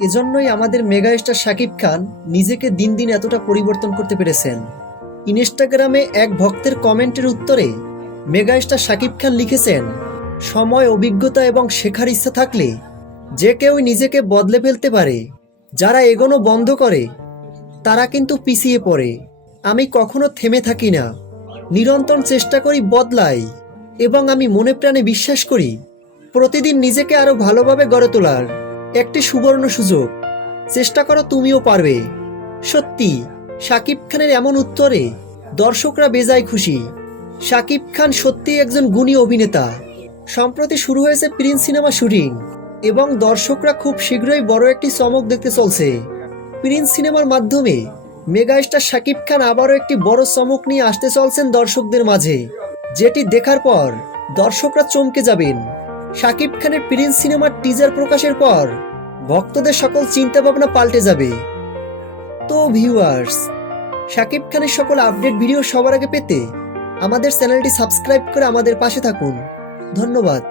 এজন্যই আমাদের মেগাস্টার শাকিব খান নিজেকে দিন দিন এতটা পরিবর্তন করতে পেরেছেন। ইনস্টাগ্রামে এক ভক্তের কমেন্টের উত্তরে মেগাস্টার শাকিব খান লিখেছেন, সময়, অভিজ্ঞতা এবং শেখার ইচ্ছা থাকলে যে কেউ নিজেকে বদলে ফেলতে পারে। যারা এগোনো বন্ধ করে তারা কিন্তু পিছিয়ে পড়ে। আমি কখনো থেমে থাকি না, নিরন্তর চেষ্টা করি বদলাই, এবং আমি মনে প্রাণে বিশ্বাস করি প্রতিদিন নিজেকে আরো ভালোভাবে গড়ে তোলার একটি সুবর্ণ সুযোগ। চেষ্টা করো, তুমিও পারবে। সত্যি, শাকিব খানের এমন উত্তরে দর্শকরা বেজায় খুশি। শাকিব খান সত্যি একজন গুণী অভিনেতা। সম্প্রতি শুরু হয়েছে প্রিন্স সিনেমা শুটিং এবং দর্শকরা খুব শীঘ্রই বড় একটি চমক দেখতে চলছে। প্রিন্স সিনেমার মাধ্যমে মেগাস্টার শাকিব খান আবারও একটি বড় চমক নিয়ে আসতে চলছেন দর্শকদের মাঝে, যেটি দেখার পর দর্শকরা চমকে যাবেন। শাকিব খানের প্রিন্স সিনেমার টিজার প্রকাশের পর ভক্তদের সকল চিন্তা ভাবনা পাল্টে যাবে। তো ভিউয়ার্স, শাকিব খানের সকল আপডেট ভিডিও সবার আগে পেতে আমাদের চ্যানেলটি সাবস্ক্রাইব করে আমাদের পাশে থাকুন। ধন্যবাদ।